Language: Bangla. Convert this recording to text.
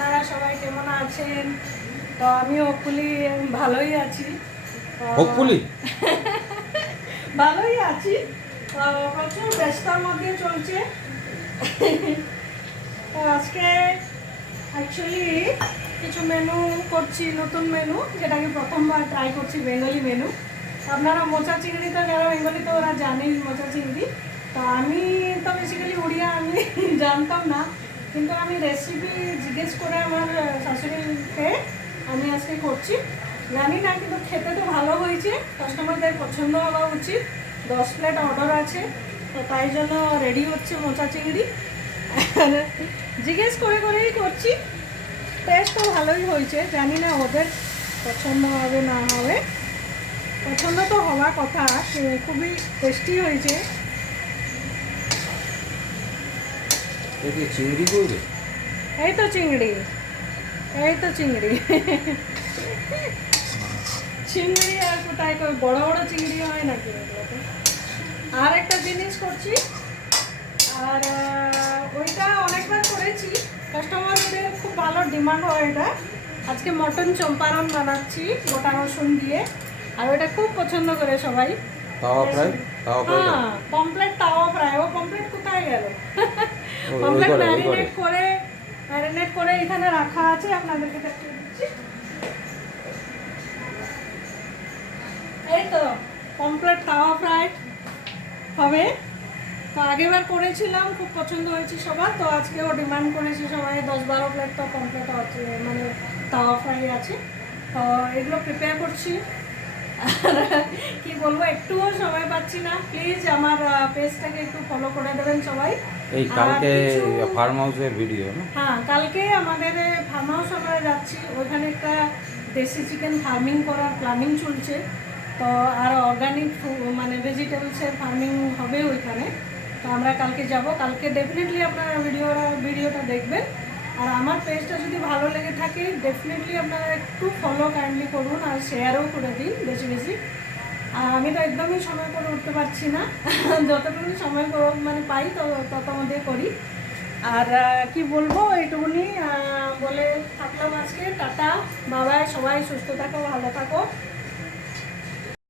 আপনারা সবাই কেমন আছেন? তো আমি হোপফুলি ভালোই আছি। হোপফুলি ভালোই আছি। প্রচুর ব্যস্ততার মধ্যে চলছে। তো আজকে অ্যাকচুয়ালি কিছু মেনু করছি, নতুন মেনু, যেটাকে প্রথমবার ট্রাই করছি, বেঙ্গলি মেনু। আপনারা মোচা চিংড়ি, তো যারা বেঙ্গলি তো ওরা জানেই মোচা চিংড়ি। তো আমি তো বেসিক্যালি উড়িয়া আমি জানতাম না, কিন্তু আমি রেসিপি জিজ্ঞেস করে আমার শাশুড়িকে আমি আজকে করছি। জানি না, কিন্তু খেতে তো ভালো হয়েছে, কাস্টমারদের পছন্দ হওয়া উচিত। 10 প্লেট অর্ডার আছে, তো তাই জন্য রেডি হচ্ছে মোচা চিংড়ি। জিজ্ঞেস করে করেই করছি। টেস্ট তো ভালোই হয়েছে, জানি না ওদের পছন্দ হবে না হবে। পছন্দ তো হওয়ার কথা, খুবই টেস্টি হয়েছে। চিংড়ি করবে? এই তো চিংড়ি, এই তো চিংড়ি। চিংড়ি আর কোথায় বড় বড় চিংড়ি হয় নাকি ওগুলোতে। আর একটা জিনিস করছি, আর ওইটা অনেকবার করেছি, কাস্টমারদের খুব ভালো ডিমান্ড হয় এটা। আজকে মটন চম্পারন বানাচ্ছি গোটা রসুন দিয়ে, আর ওটা খুব পছন্দ করে সবাই। তাওয়া ফ্রাই? তাওয়া ফ্রাই? হ্যাঁ, পমপ্লেট তাওয়া ফ্রাই। ও পমপ্লেট কোথায় গেল? ওই পমপ্লেট করে, ওই ম্যারিনেট করে এখানে রাখা আছে, আপনাদেরকে দেখিয়ে দিচ্ছি। এই তো পমপ্লেট তাওয়া ফ্রাই হবে। তো আগেবার করেছিলাম, খুব পছন্দ হয়েছে সবার, তো আজকেও ডিমান্ড করেছে সবাই। 10-12 প্লেট তো কমপ্লিট আছে, মানে তাওয়া ফ্রাই আছে। তো এগুলো প্রিপেয়ার করছি। আর কি বলবো, একটুও সময় পাচ্ছি না। প্লিজ আমার পেজটাকে একটু ফলো করে দেবেন সবাই। এই কালকে ফার্ম হাউসের ভিডিও না? হ্যাঁ, কালকে আমাদের ফার্ম হাউস আমরা যাচ্ছি, ওইখানে একটা দেশি চিকেন ফার্মিং করার প্ল্যানিং চলছে। তো আর অর্গানিক মানে ভেজিটেবলসের ফার্মিং হবে ওইখানে। তো আমরা কালকে যাব। কালকে ডেফিনেটলি আপনারা ভিডিওটা দেখবেন। আর আমার পেজটা যদি ভালো লেগে থাকে, ডেফিনেটলি আপনারা একটু ফলো কাইন্ডলি করুন, আর শেয়ারও করে দিন বেশি বেশি। আর আমি তো একদমই সময় করে উঠতে পারছি না। যতটুকু সময় মানে পাই তত মধ্যে করি। আর কি বলবো, এইটুকুনি বলে থাকলাম আজকে। টাটা, বাবাই, সবাই সুস্থ থাকো, ভালো থাকো।